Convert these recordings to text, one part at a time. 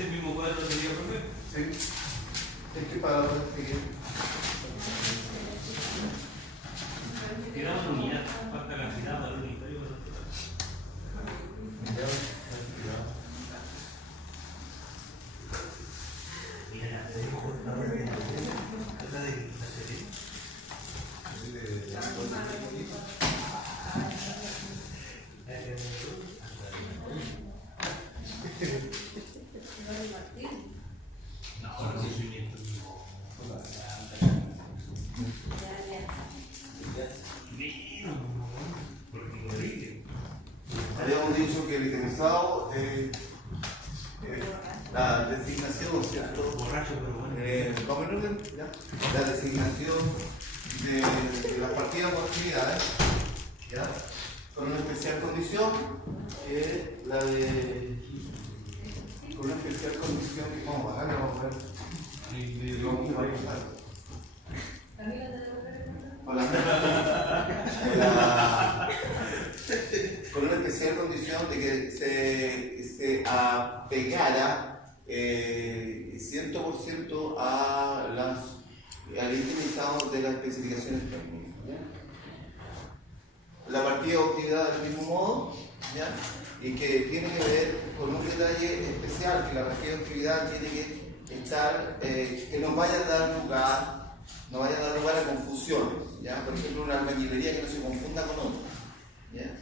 ese mismo cuadro sería perfecto. Sí. Es que para seguir. Quedamos una unidad, falta cantidad, valor unitario. Habíamos dicho que el itemizado, la designación, ¿cierto? Borracho, pero bueno. ¿Vamos en orden? ¿Ya? La designación de las partidas por actividades, ¿ya? Con una especial condición, que es la de. Con una especial condición que vamos a bajar, vamos a ver. Vamos a bajar. Hola. Con una especial condición de que se apegara 100% al itemizado de las especificaciones técnicas. ¿Ya? La partida o actividad del mismo modo, ¿ya? Y que tiene que ver con un detalle especial, que la partida o actividad tiene que estar, que no vaya a dar lugar a confusiones, ¿ya? Por ejemplo, una albañilería que no se confunda con otra, ¿ya?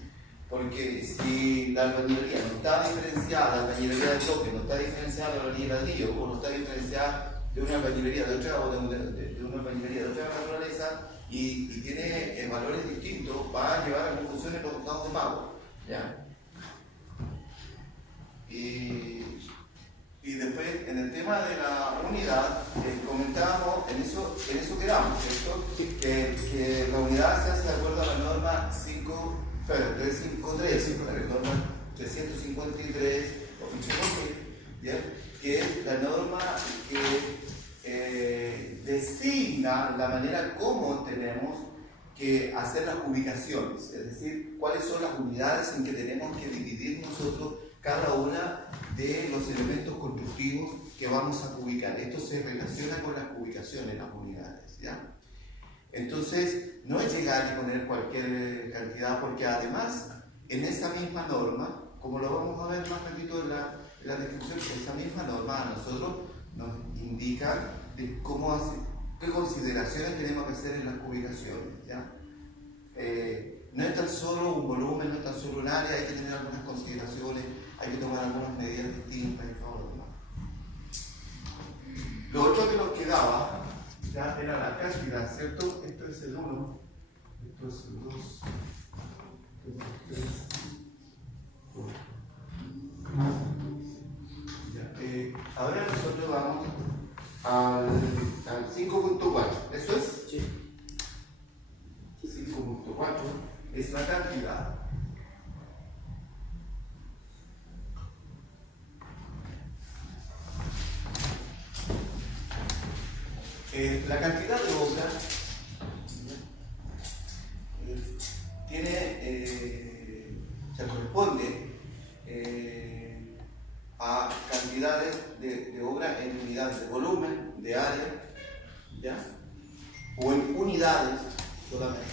Porque si la albañilería no está diferenciada, la albañilería de toque no está diferenciada de la albañilería de ladrillo, o no está diferenciada de una albañilería de otra, o de una albañilería de otra naturaleza, y tiene valores distintos, va a llevar a confusiones los estados de pago, ¿ya? Y después, en el tema de la unidad, comentábamos, en eso quedamos, ¿cierto? Que la unidad se hace de acuerdo a la norma 353, la norma 353, ¿ya? Que es la norma que designa la manera como tenemos que hacer las ubicaciones, es decir, cuáles son las unidades en que tenemos que dividir nosotros cada una de los elementos constructivos que vamos a ubicar. Esto se relaciona con las ubicaciones, las unidades, ¿ya? Entonces, no es llegar y poner cualquier cantidad, porque además, en esa misma norma, como lo vamos a ver más ratito en la descripción, esa misma norma a nosotros nos indica de cómo hacer, qué consideraciones tenemos que hacer en las ubicaciones, ¿ya? No es tan solo un volumen, no es tan solo un área, hay que tener algunas consideraciones, hay que tomar algunas medidas distintas y todo lo demás. Lo otro que nos quedaba ya era la cantidad, ¿cierto? Esto es el 1, esto es el 2, esto es el 3. Ahora nosotros vamos al 5.4, ¿eso es? Sí. 5.4 es la cantidad. La cantidad de obra se corresponde a cantidades de obra en unidades de volumen, de área, ¿ya? O en unidades solamente,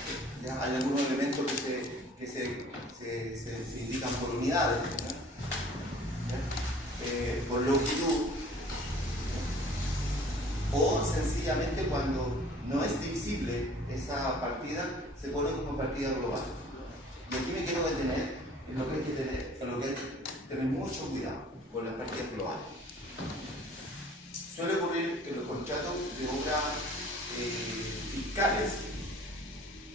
¿ya? Hay algunos elementos que se indican por unidades, ¿ya? Por longitud, o sencillamente cuando no es divisible esa partida, se pone como partida global. Y aquí me quiero detener en lo que hay que tener mucho cuidado con las partidas globales. Suele ocurrir que los contratos de obra fiscales,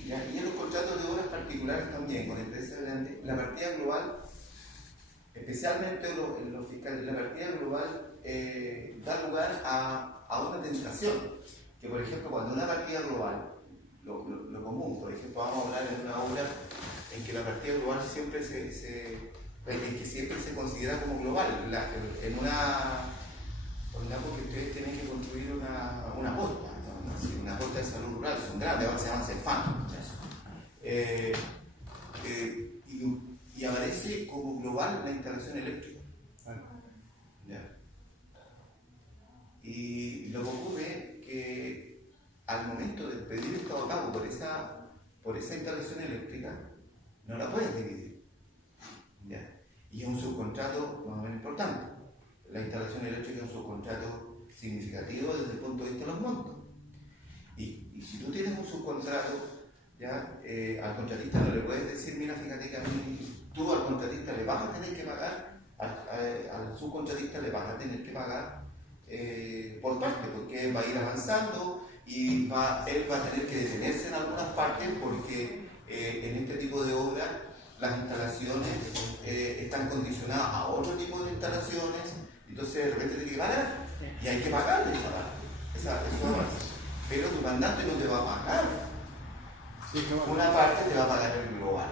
¿ya? Y en los contratos de obras particulares también, con empresas grandes, la partida global, especialmente en los fiscales, la partida global da lugar a una tentación, que por ejemplo cuando una partida global, lo común, por ejemplo vamos a hablar en una obra en que la partida global siempre se considera como global, en una porque ustedes tienen que construir una posta, ¿no? Una posta de salud rural, son grandes, ahora se llaman CEFAM, y aparece como global la instalación eléctrica. ¿Ya? al momento de pedir estado de pago por esa instalación eléctrica, no la puedes dividir. ¿Ya? Y es un subcontrato más o menos importante. La instalación eléctrica es un subcontrato significativo desde el punto de vista de los montos. Y si tú tienes un subcontrato, ¿ya? Al contratista no le puedes decir, mira, fíjate que a mí, tú al contratista le vas a tener que pagar, al subcontratista le vas a tener que pagar por parte, porque él va a ir avanzando y él va a tener que detenerse en algunas partes porque en este tipo de obras las instalaciones están condicionadas a otro tipo de instalaciones, entonces de repente tiene que pagar y hay que pagarle esa obra. Pero tu mandante no te va a pagar. Sí, una parte te va a pagar el global.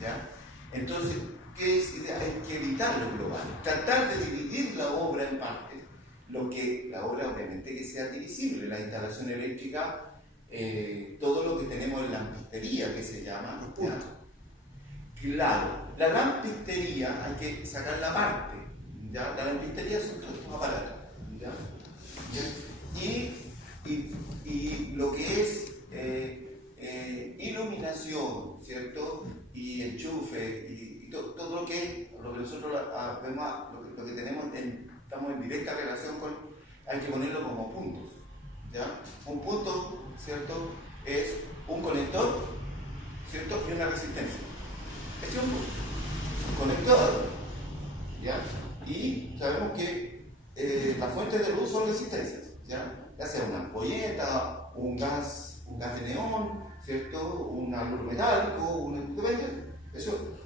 ¿Ya? Entonces, ¿qué es? Hay que evitar lo global. Tratar de dividir la obra en partes. La obra obviamente que sea divisible. La instalación eléctrica, todo lo que tenemos en lampistería, que se llama. ¿Ya? Claro, la lampistería hay que sacar la parte. ¿Ya? La lampistería son todos estos aparatos. ¿Ya? Y lo que es iluminación, ¿cierto? Y enchufe, y todo lo que nosotros vemos, lo que tenemos, estamos en directa relación con, hay que ponerlo como puntos. ¿Ya? Un punto, ¿cierto? Es un conector, ¿cierto? Y una resistencia. Ese es un conector. ¿Ya? Y sabemos que las fuentes de luz son resistencias. ¿Ya? Ya sea una ampolleta, un gas de neón, ¿cierto? Un aluro metálico, eso,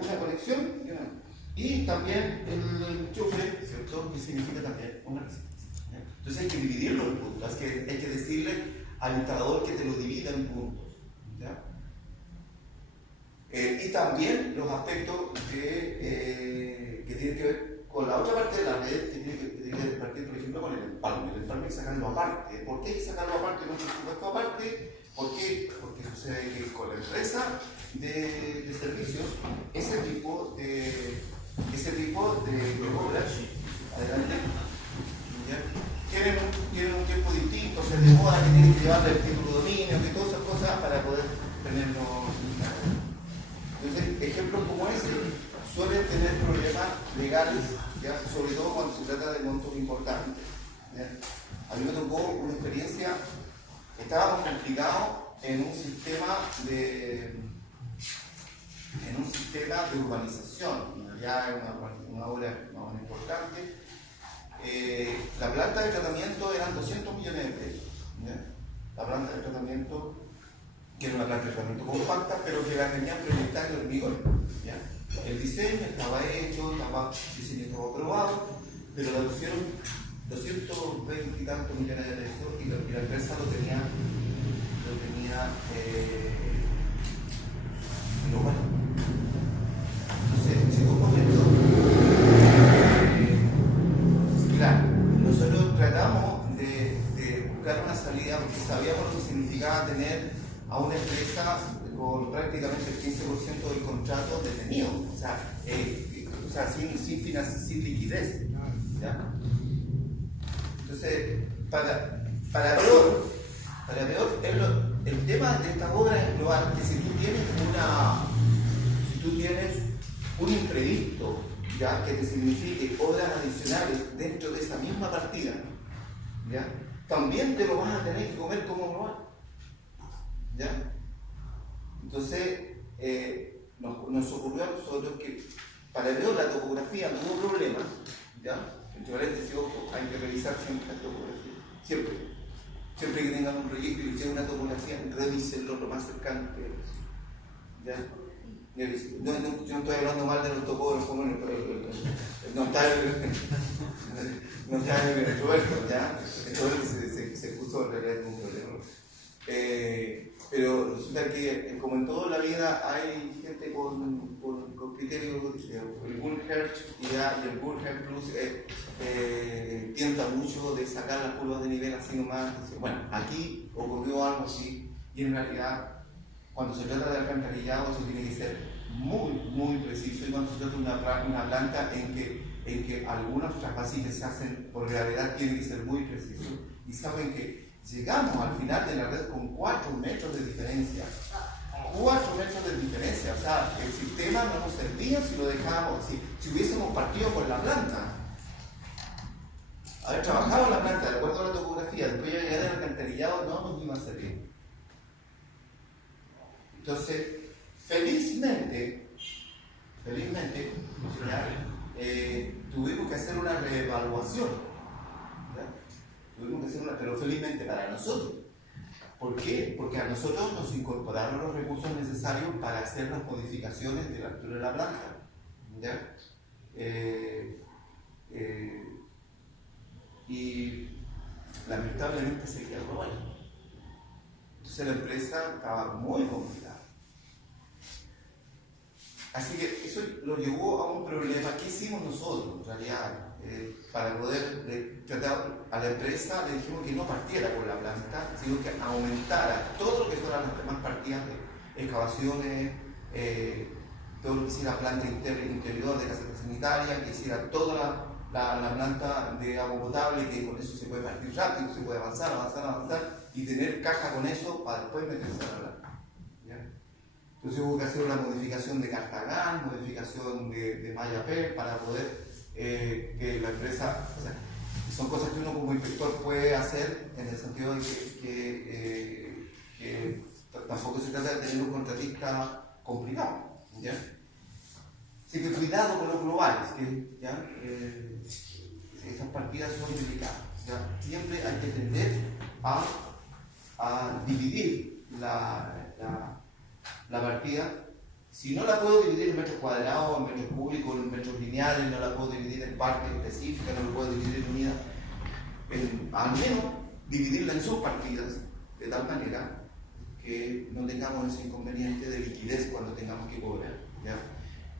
una conexión y también el enchufe, ¿cierto? Que significa también una resistencia. ¿Ya? Entonces hay que dividirlo en puntos, hay que decirle al instalador que te lo divida en puntos. ¿Ya? Y también los aspectos que tienen que ver con la otra parte de la red, que tiene que partir, por ejemplo, con el empalme. El empalme hay que sacarlo aparte. ¿Por qué hay que sacarlo aparte? No se puesto aparte. ¿Por qué? Porque sucede que con la empresa de servicios, ese tipo de obras, adelante, ¿ya? Tienen un tiempo distinto, se demora, que tienen que llevarle el título de dominio, que todas esas cosas para poder tenerlo. Entonces, ejemplos como ese suelen tener problemas legales, ¿ya? Sobre todo cuando se trata de montos importantes. ¿Ya? A mí me tocó una experiencia, estábamos complicados en un sistema de urbanización, ya es una obra más importante. La planta de tratamiento eran 200 millones de pesos. ¿Ya? La planta de tratamiento, que era una planta de tratamiento compacta, pero que la tenían proyectada en hormigón. ¿Ya? El diseño estaba hecho, el diseño estaba aprobado, pero la pusieron 220 y tantos millones de pesos y la empresa lo tenía global. Entonces, llegó un momento, claro, nosotros tratamos de buscar una salida porque sabíamos lo que significaba tener a una empresa con prácticamente el 15% del contrato detenido, o sea sin liquidez. ¿Ya? Entonces, para peor, el tema de esta obra es global, que si tú tienes un imprevisto, ¿ya? Que te signifique obras adicionales dentro de esa misma partida, ¿ya? También te lo vas a tener que comer como global. ¿Ya? Entonces, nos ocurrió a nosotros que para ver la topografía no hubo problemas, ¿ya? Entre paréntesis, ojo, hay que revisar siempre la topografía, siempre que tengan un proyecto y les llegue una topografía, revísenlo lo más cercano que ¿ya? Yo no estoy hablando mal de los topógrafos, no está en Roberto, ¿ya? Entonces se puso en realidad un problema. Pero resulta que, como en toda la vida, hay gente con criterios, el Gurnhertz y el Gurnhertz Plus tienta mucho de sacar las curvas de nivel así nomás. Bueno, aquí ocurrió algo así, y en realidad, cuando se trata de alcantarillado, eso tiene que ser muy, muy preciso, y cuando se trata de una planta en que algunos trasvases se hacen por gravedad, tiene que ser muy preciso. Y saben que llegamos al final de la red con 4 metros de diferencia. 4 metros de diferencia, o sea, el sistema no nos servía si lo dejábamos, si hubiésemos partido por la planta. Haber trabajado en la planta de acuerdo a la topografía, después ya llegar al alcantarillado no nos iba a servir. Entonces, felizmente, ya, tuvimos que hacer una reevaluación. ¿Ya? Tuvimos que hacer una, pero felizmente para nosotros. ¿Por qué? Porque a nosotros nos incorporaron los recursos necesarios para hacer las modificaciones de la altura de la planta. ¿Ya? Y lamentablemente se quedó mal. Entonces la empresa estaba muy complicada. Así que eso lo llevó a un problema. ¿Qué hicimos nosotros en realidad? Para poder tratar a la empresa, le dijimos que no partiera por la planta, sino que aumentara todo lo que fueran las demás partidas de excavaciones, todo lo que hiciera planta interior de caseta sanitaria, que hiciera toda la planta de agua potable, que con eso se puede partir rápido, se puede avanzar y tener caja con eso para después meterse a la planta. ¿Ya? Entonces hubo que hacer una modificación de Cartagán, modificación de Mayapel para poder que la empresa, o sea, son cosas que uno como inspector puede hacer en el sentido de que tampoco se trata de tener un contratista complicado. ¿Ya? Así que cuidado con los globales, que ¿ya? Esas partidas son delicadas. ¿Ya? Siempre hay que tender a dividir la partida. Si no la puedo dividir en metros cuadrados, en metros cúbicos, en metros lineales, no la puedo dividir en partes específicas, no la puedo dividir en unidades, al menos dividirla en subpartidas, de tal manera que no tengamos ese inconveniente de liquidez cuando tengamos que cobrar. ¿Ya?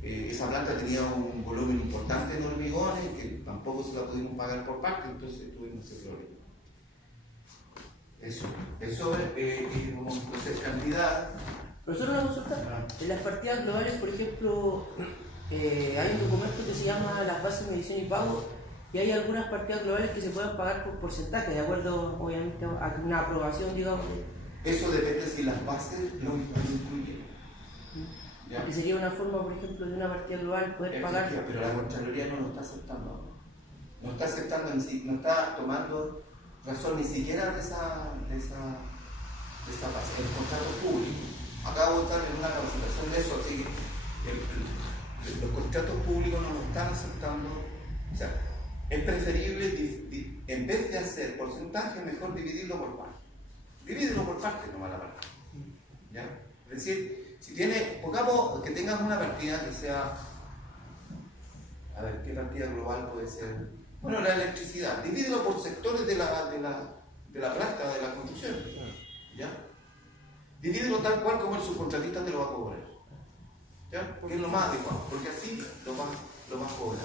Esa planta tenía un volumen importante de hormigones que tampoco se la pudimos pagar por parte, entonces tuvimos ese problema. Eso es entonces cantidad. Profesor, una consulta. En las partidas globales, por ejemplo, hay un documento que se llama las bases de medición y pago, y hay algunas partidas globales que se pueden pagar por porcentaje, de acuerdo, obviamente, a una aprobación, digamos. Eso depende si las bases lo incluyen. Que sería una forma, por ejemplo, de una partida global poder pagar. Pero la Contraloría no lo está aceptando. No está aceptando en sí, no está tomando razón ni siquiera de esa base. El contrato público. Acabo de estar en una capacitación de eso, así que los contratos públicos no lo están aceptando. O sea, es preferible, en vez de hacer porcentaje, mejor dividirlo por parte. Divídelo por parte, no la parte. ¿Ya? Es decir, si tiene, pongamos que tengas una partida que sea, a ver, ¿qué partida global puede ser? Bueno, la electricidad. Divídelo por sectores de la planta, de la construcción. ¿Ya? Divídelo tal cual como el subcontratista te lo va a cobrar. ¿Ya? Porque es lo más adecuado, porque así lo vas a cobrar.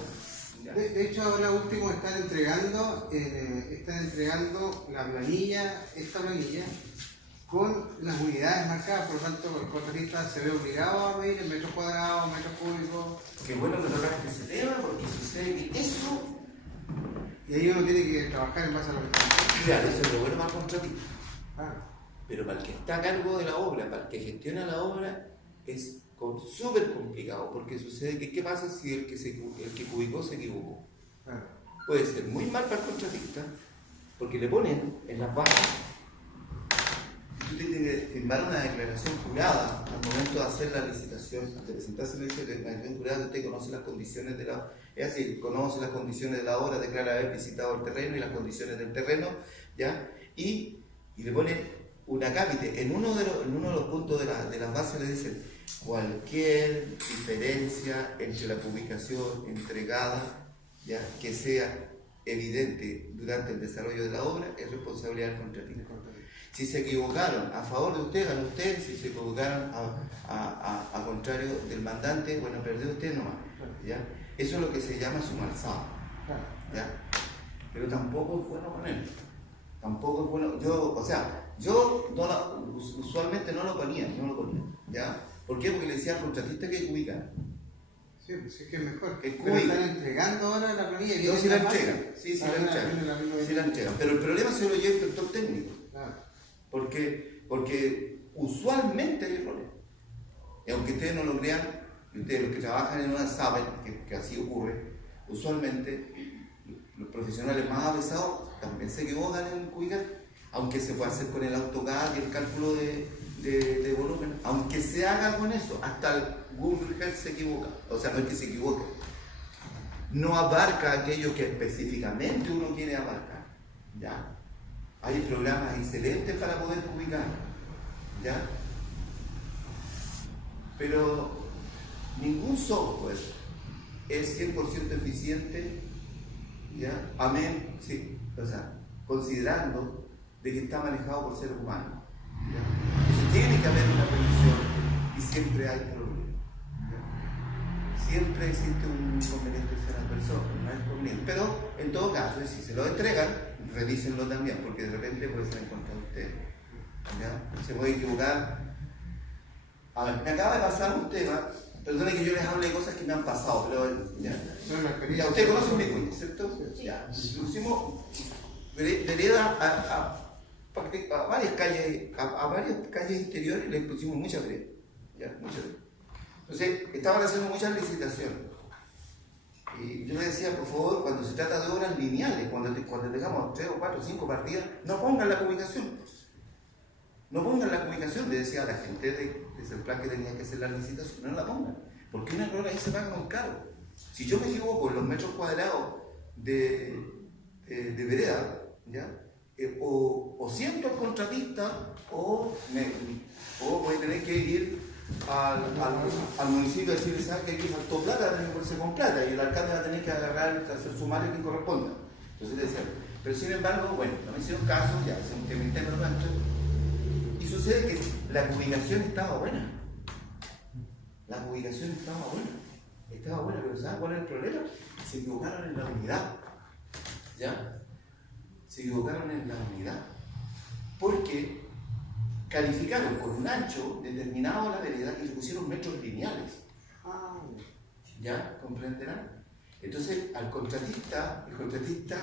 De hecho, ahora último están entregando la planilla, esta planilla, con las unidades marcadas, por lo tanto el contratista se ve obligado a medir en metros cuadrados, metros cúbicos. Qué bueno que tocaste ese tema, porque sucede que eso... Y ahí uno tiene que trabajar en base a lo que está haciendo. Claro, eso es lo bueno para el contratista. Ah. Pero para el que está a cargo de la obra, para el que gestiona la obra, es súper complicado, porque sucede que ¿qué pasa si el que cubicó se equivocó? Claro. Puede ser muy mal para el contratista, porque le ponen en las bases. Usted tiene que firmar una declaración jurada al momento de hacer la licitación, antes de presentarse la declaración jurada, usted conoce las condiciones de la... Es así, conoce las condiciones de la obra, declara haber visitado el terreno y las condiciones del terreno, ¿ya? Y le pone un acápite. En uno de los puntos de las bases le dicen cualquier diferencia entre la publicación entregada, ¿ya? Que sea evidente durante el desarrollo de la obra es responsabilidad del contratista. Si se equivocaron a favor de usted, ganó usted. Si se equivocaron a contrario del mandante, bueno, perdió usted nomás. ¿Ya? Eso es lo que se llama sumalzado. ¿Ya? Pero tampoco es bueno ponerlo. Tampoco es bueno. Yo usualmente no lo ponía. ¿Ya? ¿Por qué? Porque le decía al contratista que ubicara. Sí, pues es que es mejor. Que pero están entregando ahora la planilla. No, si la entregan. Sí, la entregan. Pero el problema se lo lleva el inspector técnico. Porque usualmente hay errores. Y aunque ustedes no lo crean, y ustedes los que trabajan en una saben que así ocurre, usualmente los profesionales más avesados también se equivocan en ubicar, aunque se pueda hacer con el AutoCAD y el cálculo de volumen, aunque se haga con eso, hasta el Google Earth se equivoca, o sea, no es que se equivoque, no abarca aquello que específicamente uno quiere abarcar, ¿ya? Hay programas excelentes para poder ubicar, ¿ya? Pero ningún software es 100% eficiente, ¿ya? Amén, sí, o sea, considerando de que está manejado por seres humanos, ¿ya? Entonces tiene que haber una revisión y siempre hay problemas, ¿ya? Siempre existe un inconveniente de la persona, no es conveniente, pero en todo caso, si se lo entregan, revísenlo también, porque de repente puede ser en contra de ustedes, ¿ya? Se puede equivocar. A ver, me acaba de pasar un tema, perdone que yo les hable de cosas que me han pasado, pero ya usted conoce un Bitcoin, ¿cierto? Sí. Ya, pusimos vereda a varias calles interiores, le pusimos mucha vereda, ya, mucha vereda. Entonces, estaban haciendo muchas licitaciones. Y yo le decía, por favor, cuando se trata de obras lineales, cuando tengamos 3 o 4 o 5 partidas, no pongan la ubicación. No pongan la ubicación, le decía a la gente de ese plan que tenía que hacer la licitación, no la pongan, porque un error ahí se paga muy caro. Si yo me equivoco en los metros cuadrados de vereda, ¿ya? O siento al contratista o voy a tener que ir al municipio a decirle, ¿sabes que aquí faltó plata? Tiene que ponerse con plata y el alcalde va a tener que agarrar, hacer sumario que corresponda. Entonces le decía, pero sin embargo, bueno, no me hicieron caso, ya, es un tema interno nuestro. Y sucede que la ubicación estaba buena. La ubicación estaba buena, pero ¿sabes cuál es el problema? Se equivocaron en la unidad. ¿Ya? Se equivocaron en la unidad. Porque calificaron con un ancho determinado a la vereda y le pusieron metros lineales. ¿Ya? ¿Comprenderán? Entonces, el contratista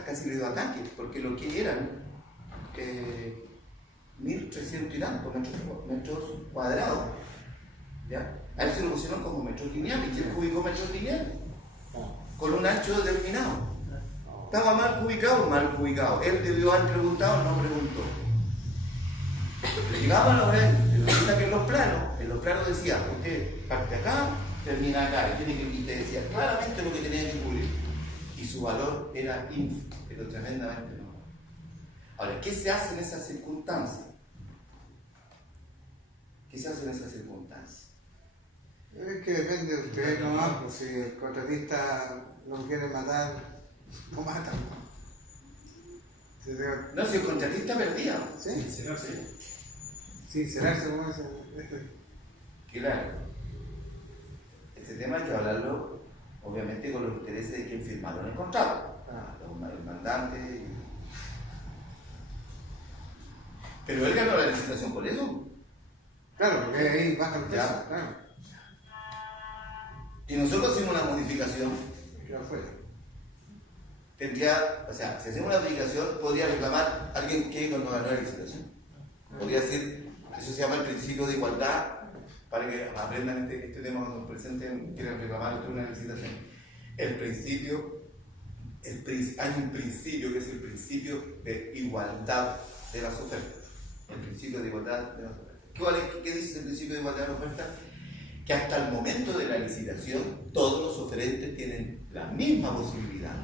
casi le dio ataque, porque lo que eran 1.300 y tantos metros cuadrados, ¿ya? A él se lo pusieron como metros lineales, y él ubicó metros lineales, con un ancho determinado. Estaba mal ubicado. Él debió haber preguntado, no preguntó. Le llegaban los y resulta que en los planos decía, usted parte acá, termina acá, y te decía claramente lo que tenía que cubrir. Y su valor era ínfimo, pero tremendamente no. Ahora, ¿qué se hace en esas circunstancias? Es que depende de ustedes nomás, pues si el contratista no quiere matar, no matan. No, si el contratista perdía. Sí, sincerarse como es. Claro. Este tema hay que hablarlo, obviamente, con los intereses de quien firmaron el contrato. El mandante. Pero él ganó la licitación por eso. Claro, porque ahí baja el precio, claro. Y nosotros hicimos una modificación. Ya fue. O sea, si hacemos una modificación, podría reclamar a alguien que cuando ganó la licitación. Podría decir, eso se llama el principio de igualdad, para que aprendan este tema cuando presenten, quieran reclamar una licitación. Hay un principio que es el principio de igualdad de las ofertas. El principio de igualdad de las ofertas. ¿Qué dice el principio de igualdad de las ofertas? Que hasta el momento de la licitación todos los oferentes tienen la misma posibilidad.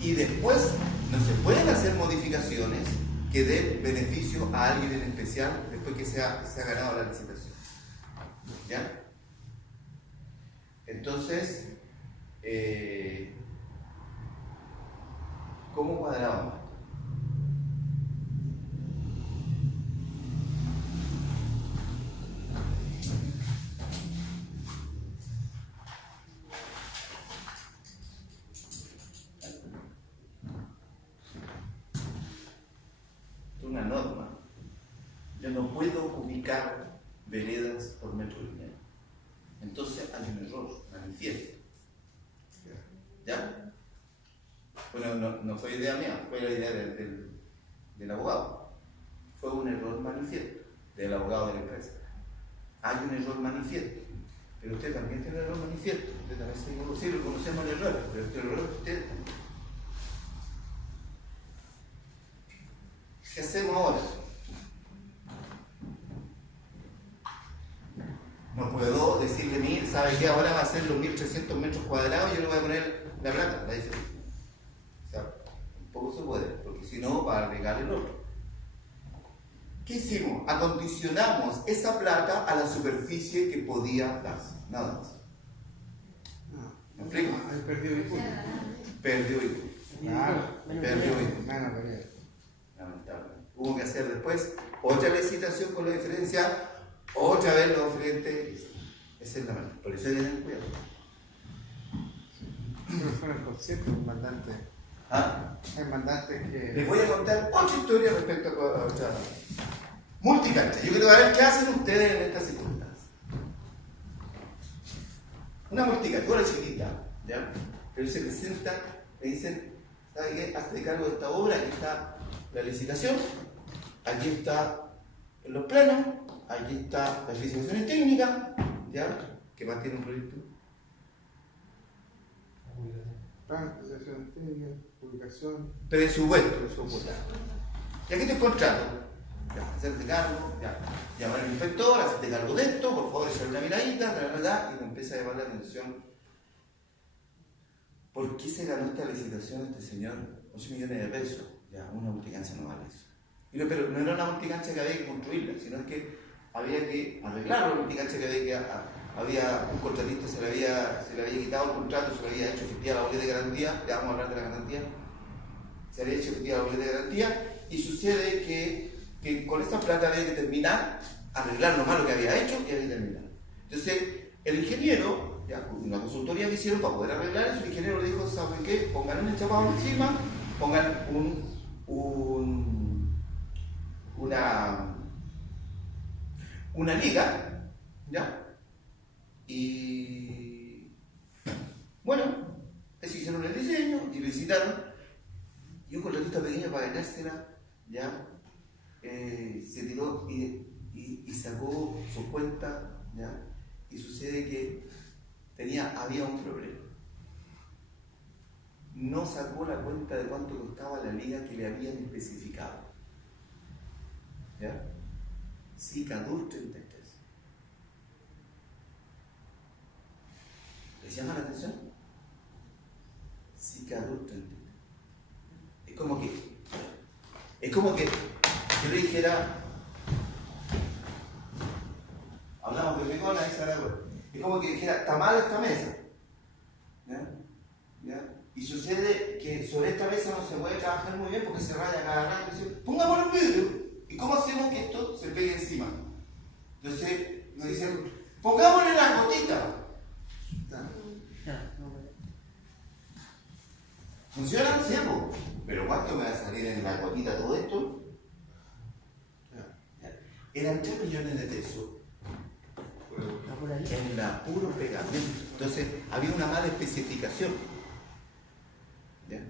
Y después no se pueden hacer modificaciones que den beneficio a alguien en especial después que se ha ganado la licitación. ¿Ya? Entonces, ¿cómo cuadrábamos? Una norma. Yo no puedo ubicar veredas por metro lineal. Entonces hay un error manifiesto. ¿Ya? Bueno, no fue idea mía, fue la idea del abogado. Fue fue un error manifiesto del abogado de la empresa. Hay un error manifiesto, pero usted también tiene un error manifiesto. Usted también se equivocó. Sí, reconocemos el error, pero este error es usted. ¿Qué hacemos ahora? No puedo decirle, mire, ¿sabe qué? Ahora va a ser los 1300 metros cuadrados y yo le voy a poner la plata, la diferencia. O sea, tampoco se puede, porque si no va a agregar el otro. ¿Qué hicimos? Acondicionamos esa plata a la superficie que podía darse, nada más. ¿Me explico? Ahí perdió el punto. Perdió y Claro, perdió y Gana pelea. lamentable. Hubo que hacer después otra licitación con la diferencia, otra vez los oferentes. Esa es la manera. Por eso tienen cuidado. Pero fueron conscientes los mandantes. ¿Ah? Hay mandantes que. Les voy a contar otra historia respecto a otra multicancha. Yo quiero saber qué hacen ustedes en estas circunstancias. Una multicancha, una chiquitita, ¿ya? Pero se presenta, le dicen, ¿sabe qué? Hazte cargo de esta obra, aquí está la licitación, aquí está los planos, aquí está la licitación técnica, ¿ya? ¿Qué más tiene un proyecto? Asociación técnica, publicación. Presupuesto. Y aquí te contrato. Ya, hacerte cargo, ya, llamar al inspector, hacerte cargo de esto, por favor, echarle una miradita, y me empieza a llamar la atención. ¿Por qué se ganó esta licitación este señor? 8 millones de pesos. Ya, una multicancha no vale eso. Pero no era una multicancha que había que construirla, sino es que había que arreglar la multicancha que había un contratista, se le había quitado el contrato, se le había hecho efectiva la boleta de garantía, ya vamos a hablar de la garantía, se había hecho efectiva la boleta de garantía, y sucede que con esa plata había que terminar, arreglar lo malo que había hecho y había que terminar. Entonces, el ingeniero, ya con una consultoría que hicieron para poder arreglar eso, el ingeniero le dijo, ¿saben qué? Pongan un enchapado encima, pongan una liga, ¿ya? Y bueno, ellos hicieron el diseño y lo licitaron, y un contratista pequeño para ganársela, ¿ya? Se tiró y sacó su cuenta, ¿ya? Y sucede que había un problema. No sacó la cuenta de cuánto costaba la liga que le habían especificado, ¿ya? Sicadur 33. ¿Les llama la atención? Sicadur 33. Es como que yo le dijera, hablamos de Pecona, ahí se da cuenta. Es como que dijera, está mal esta mesa, ¿ya? ¿Ya? Y sucede que sobre esta mesa no se puede trabajar muy bien porque se raya cada rato. Pongámoslo en vidrio. ¿Y cómo hacemos que esto se pegue encima? Entonces nos dicen, pongámosle la gotita. ¿Funciona? Sí, pero ¿cuánto me va a salir en la gotita todo esto? Eran 3 millones de pesos en la puro pegamento. Entonces había una mala especificación. ¿Ya?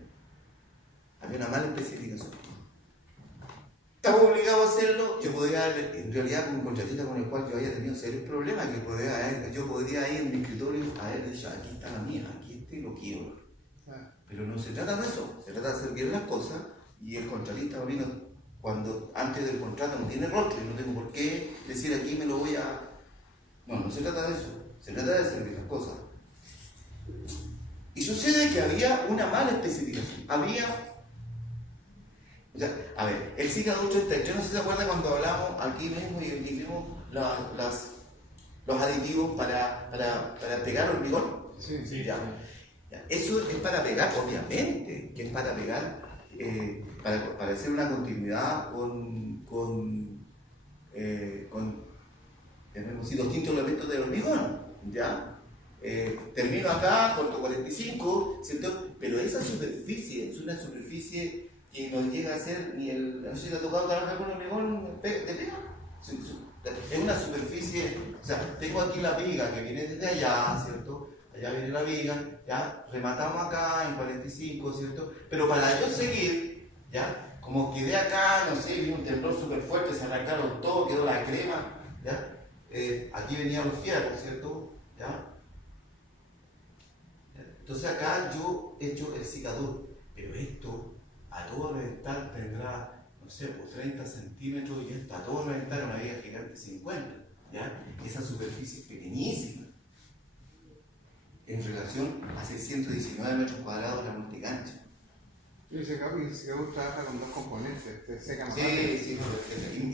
Había una mala especificación. Estaba obligado a hacerlo. Yo podría haber, en realidad, con un contratista con el cual yo había tenido serios problemas, yo podría ir en mi escritorio a haber dicho, aquí está la mía, aquí lo quiero. Pero no se trata de eso, se trata de hacer bien las cosas, y el contratista vino cuando antes del contrato no tiene rostro y no tengo por qué decir aquí me lo voy a... No se trata de eso, se trata de hacer bien las cosas. Y sucede que había una mala especificación. El Sicadur 33, yo no sé si se acuerda cuando hablamos aquí mismo y vimos los aditivos para pegar hormigón. Sí. Ya. Eso es para pegar, obviamente, que es para pegar, para hacer una continuidad con distintos elementos de hormigón, ¿ya? Termino acá, corto 45, ¿cierto? Pero esa superficie es una superficie que no llega a ser ni el... No sé si te ha tocado trabajar con hormigón de pega. Es una superficie, o sea, tengo aquí la viga que viene desde allá, ¿cierto? Allá viene la viga, ya, rematamos acá en 45, ¿cierto? Pero para yo seguir, ya, Como quedé acá, no sé, vino un temblor súper fuerte, se arrancaron todo, quedó la crema, ¿ya? Aquí venían los fiacos, ¿cierto? ¿Ya? Entonces acá yo he hecho el secador, pero esto a todo reventar tendrá, no sé, pues 30 centímetros y esto a todo reventar una viga gigante 50, ¿ya? Esa superficie es pequeñísima en relación a 619 metros cuadrados de la multicancha. Y el secador trabaja con dos componentes, te seca más Sí, rápido. sí,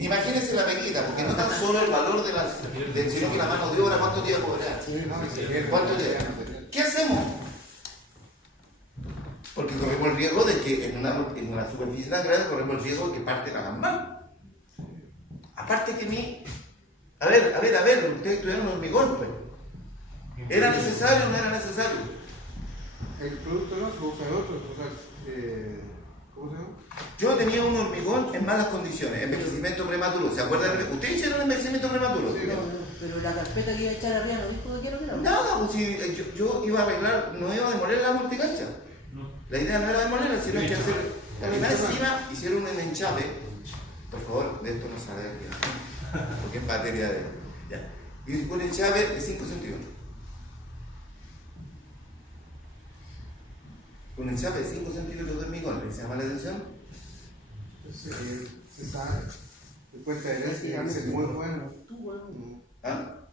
imagínense la pequita, porque no tan solo el valor sino que la mano de obra, ¿cuánto lleva a cobrar? Sí, no, y se pierde. ¿Cuánto lleva? ¿Qué hacemos? Porque corremos el riesgo de que en una superficie tan grande corremos el riesgo de que parten a las manos. Aparte que mí, a ver, ustedes estudiaron hormigón, pues. ¿Era necesario o no era necesario? El producto no se usa el otro, se usa ¿cómo se llama? Yo tenía un hormigón en malas condiciones, envejecimiento prematuro. ¿Se acuerdan? ¿Ustedes hicieron envejecimiento prematuro? Sí, No, no, pero la carpeta que iba a echar arriba no dijo que quiero que no. Nada, pues si yo iba a arreglar, no iba a demoler la multicancha. La idea no era demolerla, sino que hacer. Además, encima hicieron un enchape. Por favor, de esto no sale aquí, porque es materia de. Ya. Y un enchape de 5 centímetros. Un enchape de 5 centímetros de hormigón, ¿les llama la atención? Se sabe. El puente de herencia es muy bueno. ¿Ah?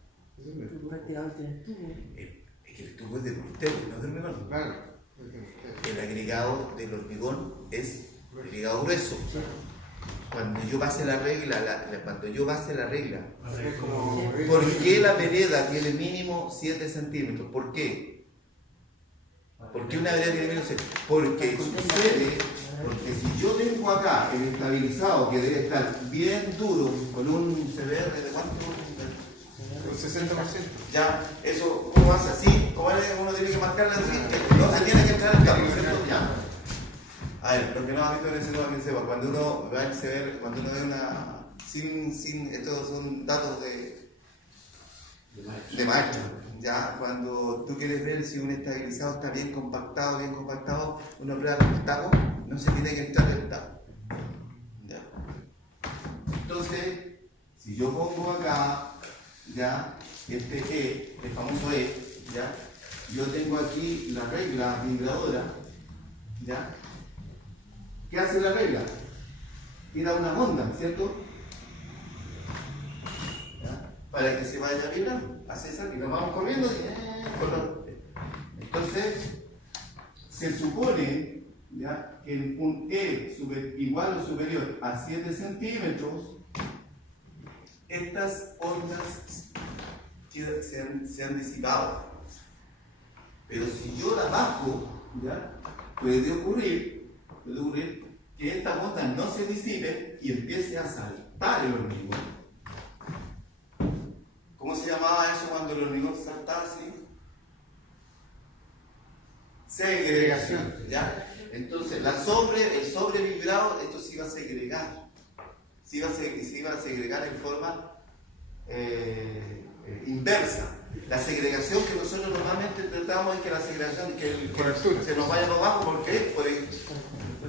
Prácticamente en el tubo. Es que el tubo es de mortero, no de hormigón. Claro. El agregado del hormigón es agregado grueso. Cuando yo pase la regla, Es como... ¿por qué la vereda tiene mínimo 7 centímetros? ¿Por qué? ¿Por qué una vereda tiene mínimo 7? Porque sucede, porque si yo tengo acá el estabilizado que debe estar bien duro, con un CBR de cuánto, Un 60%. ya, eso, ¿cómo hace así? ¿Cómo uno tiene que marcarle así? No se tiene que entrar el cambio, ¿cierto? Ya. A ver, lo que no ha visto en ese tema que sepa, cuando uno ve el CBR, cuando uno ve una. Estos son datos de maestro. Ya, cuando tú quieres ver si un estabilizado está bien compactado, uno prueba con el taco, no se tiene que entrar el taco. Ya. Entonces, si yo pongo acá, ya, este E, el famoso E, ya, yo tengo aquí la regla vibradora, ya. ¿Qué hace la regla? Tira una onda, ¿cierto? ¿Ya? Para que se vaya vibrando. Hace esa y nos vamos corriendo. Entonces, se supone, ¿ya?, que un E igual o superior a 7 centímetros, estas ondas se han disipado. Pero si yo la bajo, ¿ya?, puede ocurrir que estas ondas no se disipen y empiece a saltar el hormigón. ¿Cómo se llamaba eso cuando el hormigón saltaba así? Segregación, ¿ya? Entonces, el sobrevibrado, esto se iba a segregar. Se iba a segregar en forma inversa. La segregación que nosotros normalmente tratamos es que la segregación que se nos vaya para abajo, ¿por qué?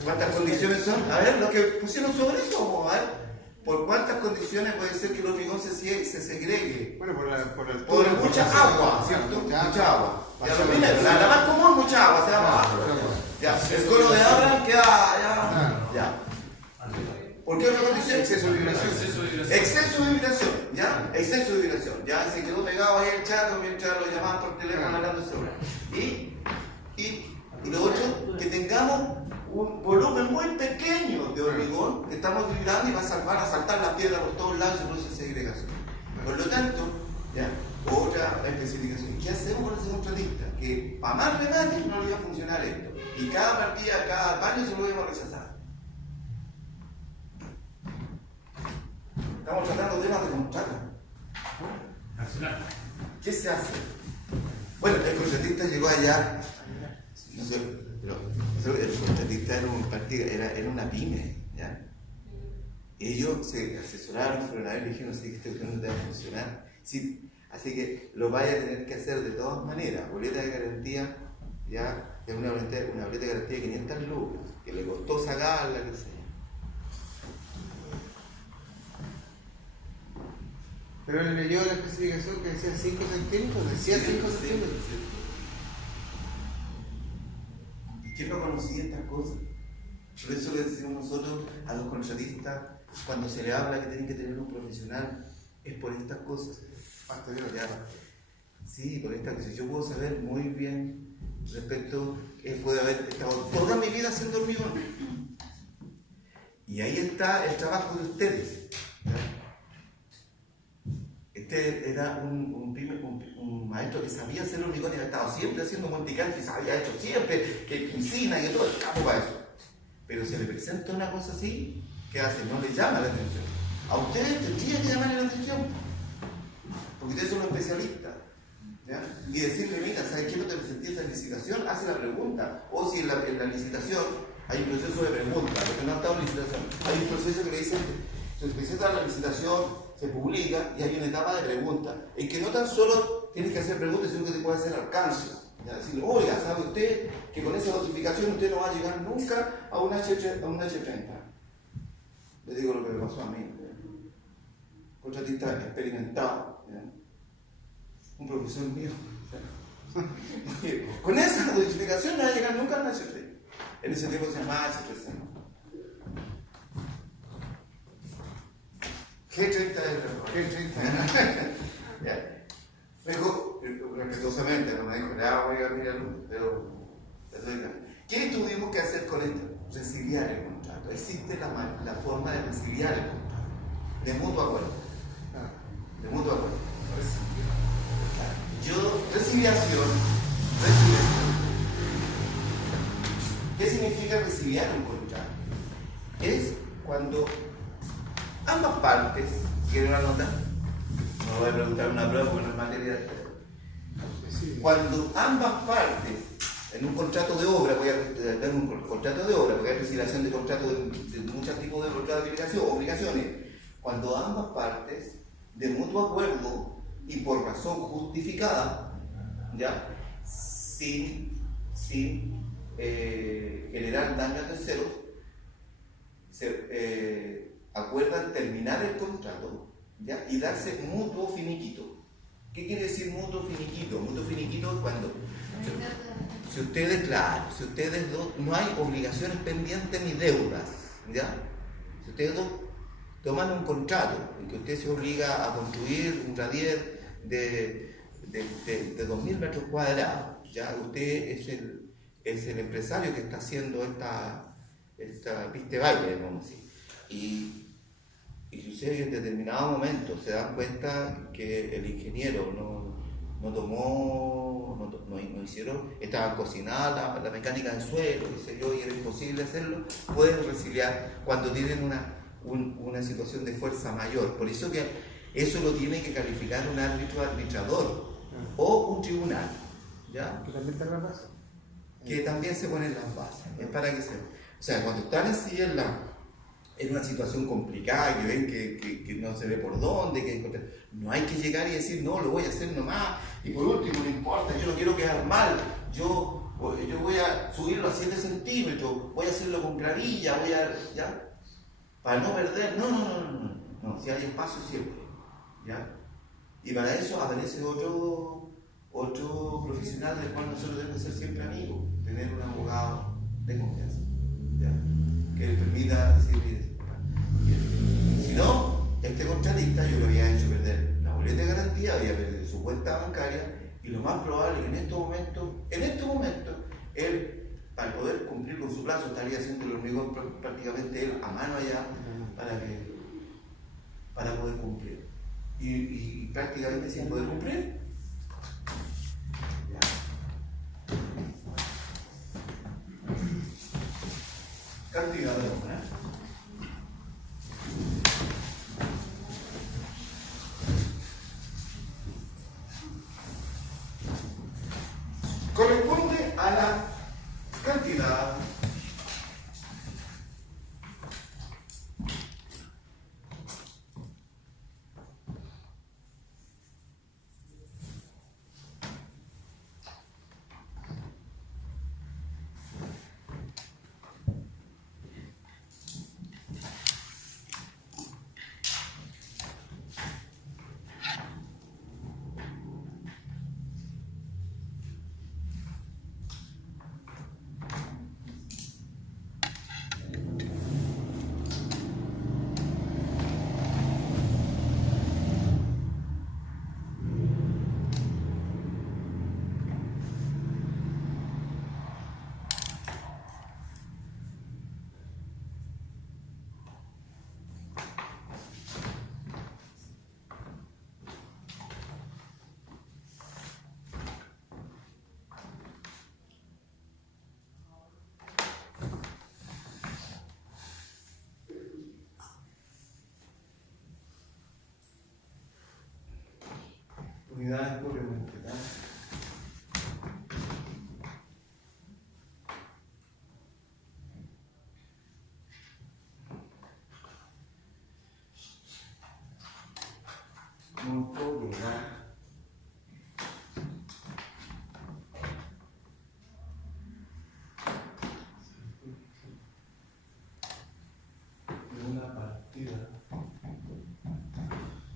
¿Cuántas condiciones son? A ver, lo que pusieron sobre eso, vamos a ver. ¿Por cuántas condiciones puede ser que el hormigón se segregue? Bueno, por mucha agua, ¿cierto? Mucha agua. Ya, lo primero, la más común, mucha agua, se llama abajo. Ya, el cono de Abraham queda ya. ¿Por qué otra condición? Exceso de vibración. Exceso de vibración, ¿ya? Exceso de vibración. Ya se quedó pegado ahí el chato mientras lo llamaban por teléfono hablando sobre. Y lo otro, que tengamos un volumen muy pequeño de hormigón que estamos vibrando y va a saltar las piedras por todos lados y se produce segregación. Por lo tanto, ya, otra especificación. ¿Qué hacemos con ese contratista? Que para más remate no le iba a funcionar esto. Y cada partida, cada paño se lo íbamos a rechazar. Estamos tratando temas de contrato. ¿Qué se hace? Bueno, el contratista llegó allá, no sé, pero el contratista era una pyme, ¿ya? Ellos se asesoraron, fueron a ver y dijeron, sí, que este cuestión no te va a funcionar. Sí, así que lo vaya a tener que hacer de todas maneras. Boleta de garantía, ya, es una boleta de garantía de 500 lucas, que le costó sacarla, qué sé yo. Pero él leyó la especificación que decía 5 centímetros, decía 5 centímetros. ¿Quién no conocía estas cosas? Por eso le decimos nosotros a los contratistas, cuando se le habla que tienen que tener un profesional, es por estas cosas. Hasta que Ya. Sí, por estas cosas. Yo puedo saber muy bien respecto, puede haber estado toda mi vida haciendo hormigón. Y ahí está el trabajo de ustedes. ¿Ya? Este era un maestro que sabía hacer hormigón y había estado siempre haciendo monticantes, y había hecho siempre que piscina y todo el campo para eso. Pero se le presenta una cosa así, ¿qué hace? No le llama la atención. A ustedes tendría que llamarle la atención, porque ustedes son los especialistas. ¿Ya? Y decirle, mira, ¿sabes qué? No te presenté esa licitación, hace la pregunta. O si en la licitación hay un proceso de pregunta, lo que no ha estado en licitación, hay un proceso que le dice, se presenta la licitación, se publica y hay una etapa de pregunta, en que no tan solo tienes que hacer preguntas, sino que te puede hacer alcance. ¿Ya? Decirle, oiga, ¿sabe usted que con esa notificación usted no va a llegar nunca a un H30? Le digo lo que me pasó a mí. Contratista experimentado. ¿Ya? Un profesor mío. Con esa notificación no va a llegar nunca a un H30. En ese tiempo se llamaba H3. G30 es el ya. Me dijo, respetuosamente, no me dijo, ya voy a mirarlo, pero ¿qué tuvimos que hacer con esto? Resiliar el contrato. Existe la forma de resiliar el contrato, de mutuo acuerdo. De mutuo acuerdo. Resiliación. ¿Qué significa resiliar un contrato? Es cuando ambas partes, ¿quieren una nota? No voy a preguntar una prueba porque no es materia de esto. Cuando ambas partes, en un contrato de obra, voy a dar un contrato de obra, porque hay resiliación de contratos de muchos tipos de contratos de obligaciones. Cuando ambas partes, de mutuo acuerdo y por razón justificada, ¿ya? Sin generar daño a terceros, se acuerdan terminar el contrato, ¿ya? Y darse mutuo finiquito. ¿Qué quiere decir mutuo finiquito? Mutuo finiquito es cuando si ustedes dos no hay obligaciones pendientes ni deudas, ¿ya? Si ustedes dos toman un contrato en que usted se obliga a construir un radier de 2.000 metros cuadrados, ¿ya? Usted es el empresario que está haciendo esta pista de baile, vamos a decir. Y si ustedes en determinado momento se dan cuenta que el ingeniero no hicieron, estaba cocinada la mecánica del suelo, qué sé yo, y era imposible hacerlo, pueden resiliar cuando tienen una situación de fuerza mayor. Por eso que eso lo tiene que calificar un árbitro arbitrador o un tribunal, ¿ya? Que también está en la base. Que también se ponen las bases. Es para que o sea, cuando están así en una situación complicada, que ven que no se ve por dónde, no hay que llegar y decir, no, lo voy a hacer nomás, y por último, no importa, yo no quiero quedar mal, yo voy a subirlo a 7 centímetros, voy a hacerlo con clarilla, ¿ya? Para no perder, no, si hay espacio siempre, ¿ya? Y para eso aparece otro profesional del cual nosotros debemos ser siempre amigos, tener un abogado de confianza, ¿ya? Que le permita decir, si no, este contratista yo le había hecho perder la boleta de garantía, había perdido su cuenta bancaria, y lo más probable es que en este momento, él, para poder cumplir con su plazo, estaría haciendo el hormigón prácticamente él a mano allá para poder cumplir. Y prácticamente sin poder cumplir. Cantidad de obra. Corresponde a la cantidad unidades propiamente tal. Monto global. De una partida.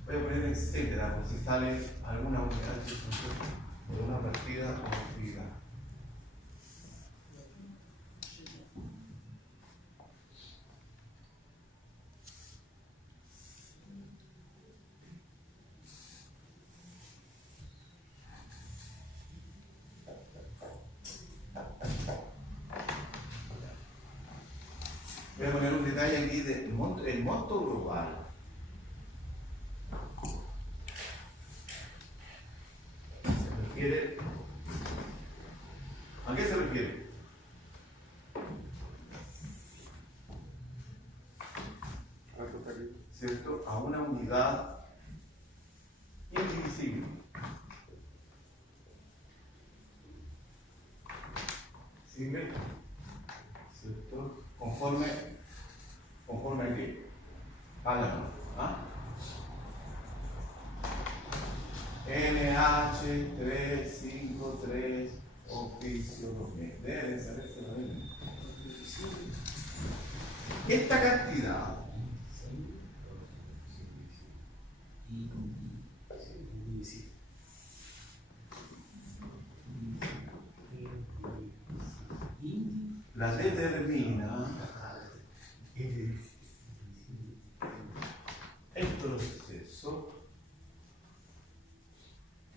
Voy a poner etcétera, por si sale alguna unidad de una partida o actividad. Voy a poner un detalle aquí del monto, el monto global. Se refiere. ¿A qué se refiere? ¿Cierto? A una unidad indivisible. ¿Sigue? ¿Cierto? Conforme a qué? A la norma. ¿Ah? NH353 oficio 2000. Debe saberse la misma. Esta cantidad la determina el proceso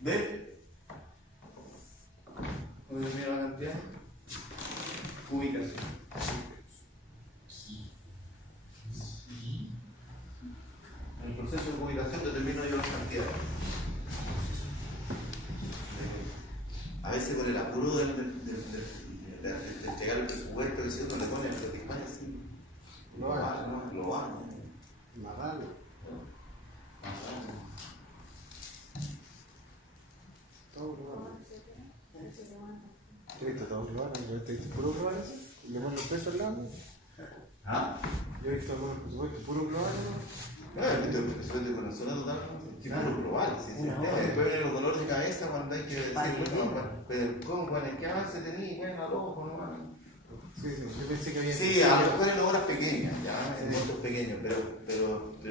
de ¿cómo determina la cantidad? Ubicación. En el proceso de ubicación determino yo las cantidades. A veces por el apuro de entregar el presupuesto, que si uno le pone el Spotify así, global, ¿no? Global. Más vale. Todo global. ¿Te viste todo global? ¿Te viste puro global ese? ¿Le pones el peso al lado? ¿Ah? Yo he visto algunos presupuestos puro global, ¿no? El presupuesto con el zona total, sí, puro global. Sí, sí. Después vienen los dolores de cabeza cuando hay que decir, ¿cómo? ¿Qué avance tenía? Bueno, al ojo, no. Sí, yo pensé que había... Sí, a lo mejor en obras pequeñas, ya, en montos pequeños, pero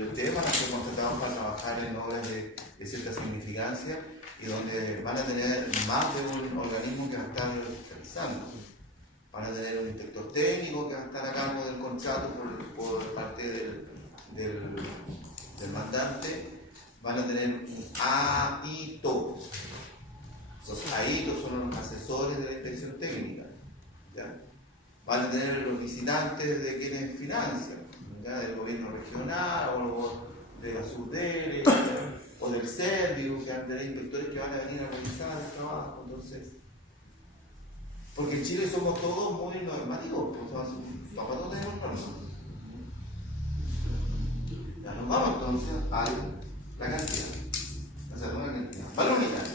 ustedes van a ser contratados para trabajar en obras de cierta significancia y donde van a tener más de un organismo que va a estar realizando. Van a tener un inspector técnico que va a estar a cargo del contrato por parte del mandante. Van a tener un AITO. Los AITO son los asesores de la inspección técnica. ¿Ya? Van a tener los visitantes de quienes financian, ¿ya? Del gobierno regional o de la SUDELE o del Servio, que van a tener inspectores que van a venir a realizar el trabajo. Entonces, porque en Chile somos todos muy normativos, pues, para todos tenemos normas. Ya nos vamos entonces a la cantidad, o sea, una cantidad, valor unitario.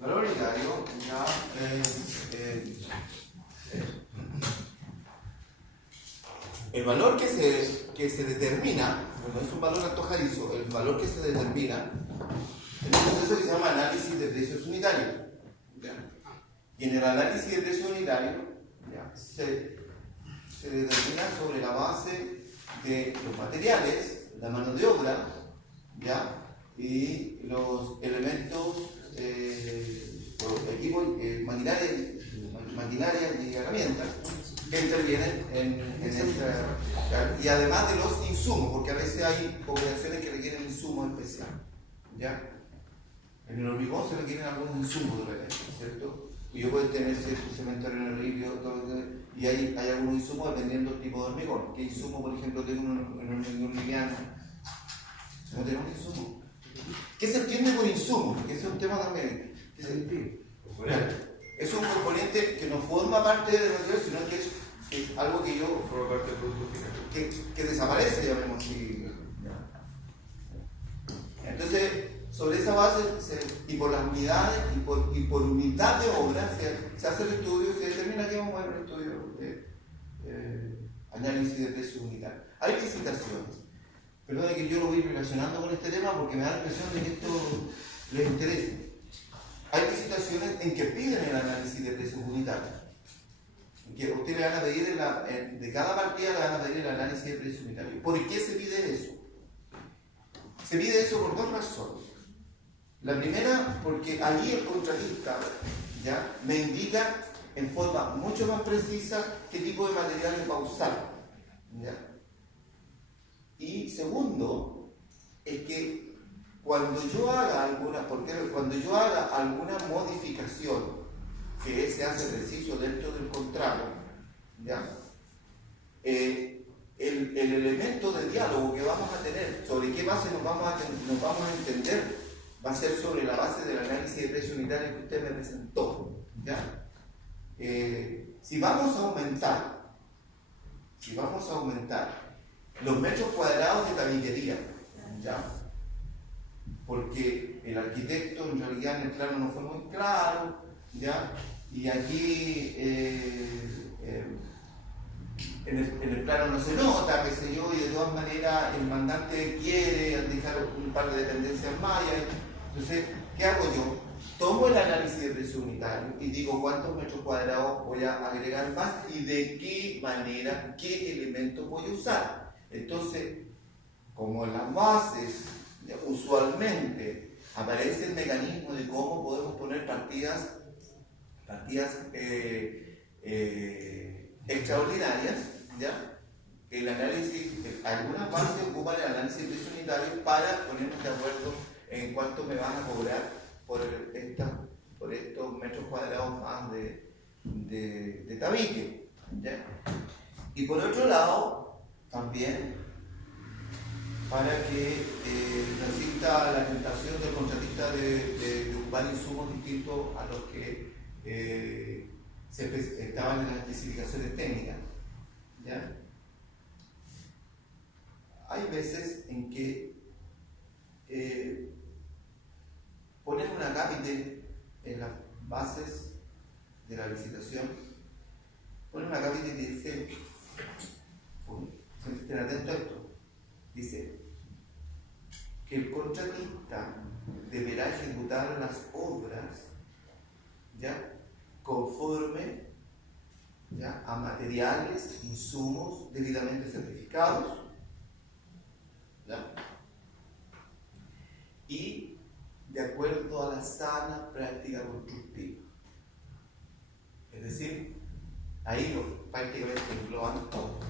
Valor unitario ya el valor que se determina, no es un valor antojadizo, el valor que se determina en un proceso que se llama análisis de precios unitarios. ¿Ya? Y en el análisis de precios unitarios se determina sobre la base de los materiales, la mano de obra, ¿ya? Y los elementos, los equipos, maquinaria y herramientas que intervienen en esta. Y además de los insumos, porque a veces hay operaciones que requieren insumos especiales. ¿Ya? En el hormigón se requieren algunos insumos de repente, ¿cierto? Y yo puedo tener cierto cemento arenero líquido, y hay algunos insumos dependiendo del tipo de hormigón. ¿Qué insumo, por ejemplo, tengo un hormigón liviano? No tenemos insumo. ¿Qué se entiende por insumo? Porque ese es un tema también. ¿Qué se entiende? Claro. Es un componente que no forma parte del material, sino que es algo que yo. Forma parte del producto final. Que desaparece, llamemos así. Entonces, sobre esa base, y por las unidades, y por unidad de obra, se hace el estudio, se determina que vamos a ver el estudio de análisis de precios unitarios. Hay licitaciones. Perdón que yo lo voy relacionando con este tema porque me da la impresión de que esto les interesa. Hay licitaciones en que piden el análisis de precios unitarios. En que ustedes le van a pedir, de cada partida le van a pedir el análisis de precios unitarios. ¿Por qué se pide eso? Se pide eso por dos razones. La primera, porque allí el contratista ¿ya? Me indica en forma mucho más precisa qué tipo de materiales va a usar. ¿Ya? Y segundo, es que cuando yo haga alguna modificación que se hace ejercicio dentro del contrato, ¿ya? El elemento de diálogo que vamos a tener, sobre qué base nos vamos a entender, va a ser sobre la base del análisis de precio unitario que usted me presentó. ¿Ya? Si vamos a aumentar los metros cuadrados de tabiquería, ¿ya? Porque el arquitecto en realidad en el plano no fue muy claro, ¿ya? Y aquí en el plano no se nota, qué sé yo, y de todas maneras el mandante quiere dejar un par de dependencias más. Entonces, ¿qué hago yo? Tomo el análisis de precio unitario y digo cuántos metros cuadrados voy a agregar más y de qué manera, qué elementos voy a usar. Entonces, como en las bases usualmente aparece el mecanismo de cómo podemos poner partidas extraordinarias, ¿ya? El análisis, algunas bases ocupan el análisis de precio unitario para ponernos de acuerdo en cuánto me van a cobrar por estos metros cuadrados más de tabique, ¿ya? Y por otro lado, también para que no exista la tentación del contratista de ocupar insumos distintos a los que estaban en las especificaciones técnicas, ¿ya? Hay veces en que ponen una cápite en las bases de la licitación, ponen una cápite que dice, estén atentos a esto, dice que el contratista deberá ejecutar las obras, ¿ya? Conforme, ¿ya? A materiales, insumos debidamente certificados, ¿ya? Y de acuerdo a la sana práctica constructiva. Es decir, ahí prácticamente engloban todo,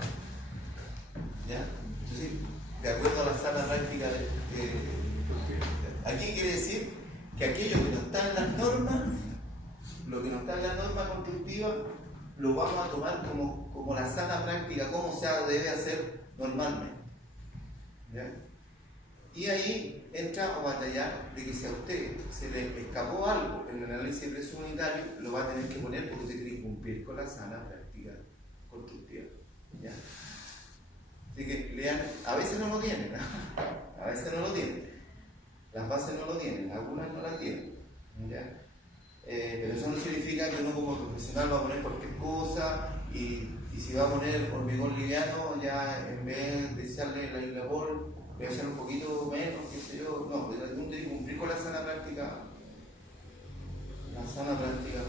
¿ya? Entonces, de acuerdo a la sana práctica aquí quiere decir que aquello que no está en las normas, lo que no está en la norma constructiva, lo vamos a tomar como la sana práctica, como se debe hacer normalmente, ¿ya? Y ahí entra a batallar de que si a usted se le escapó algo en el análisis de precio unitario, lo va a tener que poner porque usted quiere cumplir con la sana práctica constructiva, ¿ya? Así que lean, a veces no lo tienen, a veces no lo tienen, las bases no lo tienen, algunas no las tienen, ¿ya? Pero eso no significa que uno como profesional va a poner cualquier cosa y si va a poner hormigón liviano, ya en vez de echarle la iglabol, voy a echar un poquito menos, qué sé yo, no, uno tiene que cumplir con la sana práctica. La sana práctica.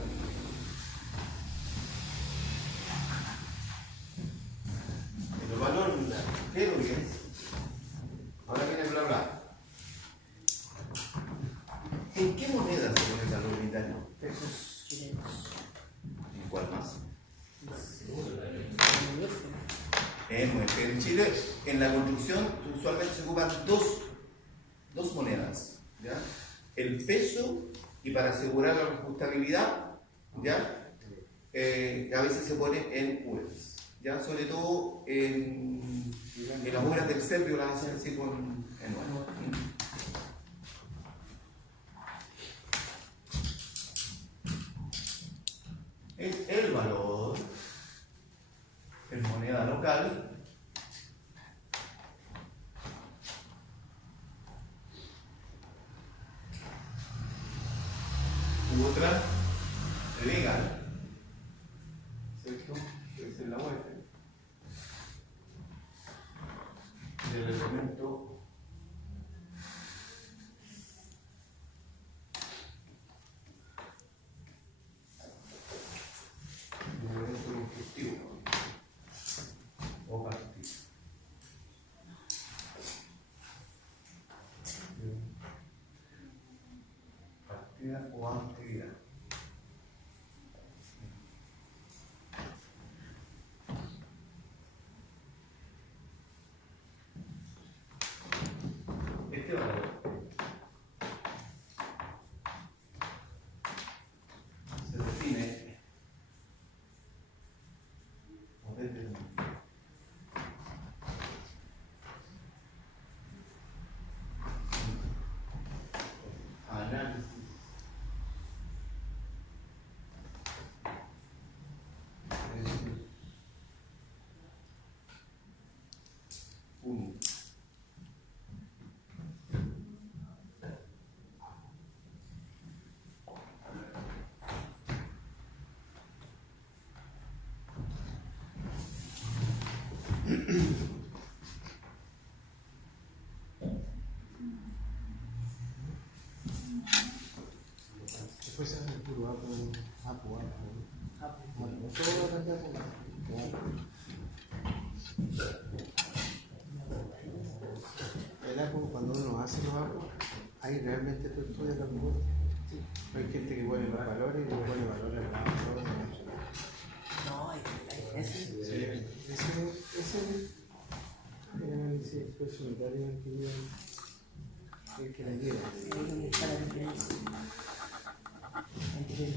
El valor, ¿qué es lo que es? Ahora viene bla bla. ¿En qué moneda se pone el valor unitario? Pesos chilenos. ¿En cuál más? En En Chile, en la construcción, usualmente se ocupan dos monedas, ¿ya? El peso, y para asegurar la ajustabilidad, ¿ya? a veces se pone en UES, ya sobre todo en las obras del Servio las hacen así con en UES. Es el valor en moneda local u otra legal, ¿cierto? Es en la web del elemento constructivo o partido. Partida o actividad. Este valor se define o determina análisis un Después se hace el puro Apo. Todo cambia por el Apo, cuando uno hace los Apos, ahí realmente tú estudias los valores. Hay gente que pone los valores y pone valores al lado. No, hay ese. Sí, ese el análisis expreso unitario el que la lleva. Ahí es donde está la diferencia. Entre el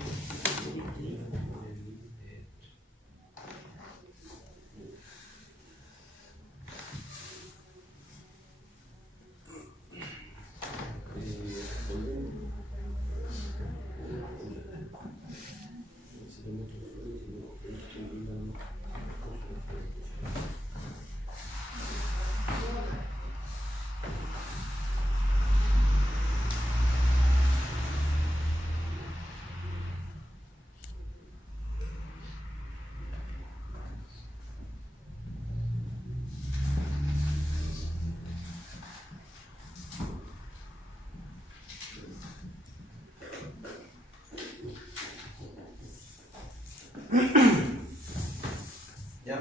¿Ya?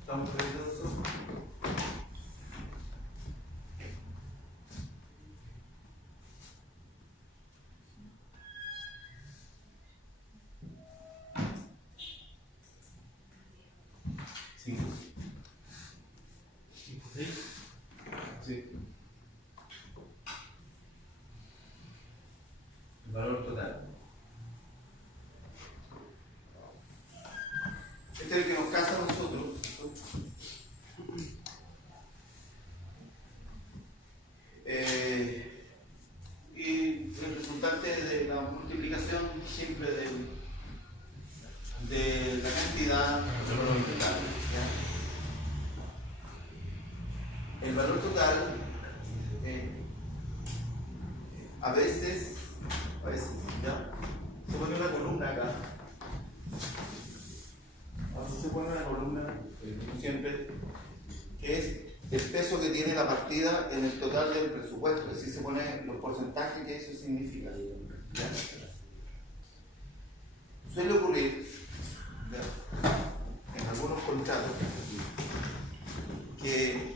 ¿Estamos previstos? Sí. Sí. El valor total. Este es el que nos casa a nosotros. Y el resultante de la multiplicación simple de la cantidad del valor total. ¿Ya? El valor total a veces, ¿ya? Se pone una columna acá. Así se pone una columna, como siempre, que es el peso que tiene la partida en el total del presupuesto. Así se pone los porcentajes que eso significa. ¿Ya? Suele ocurrir, ¿ya?, en algunos contratos que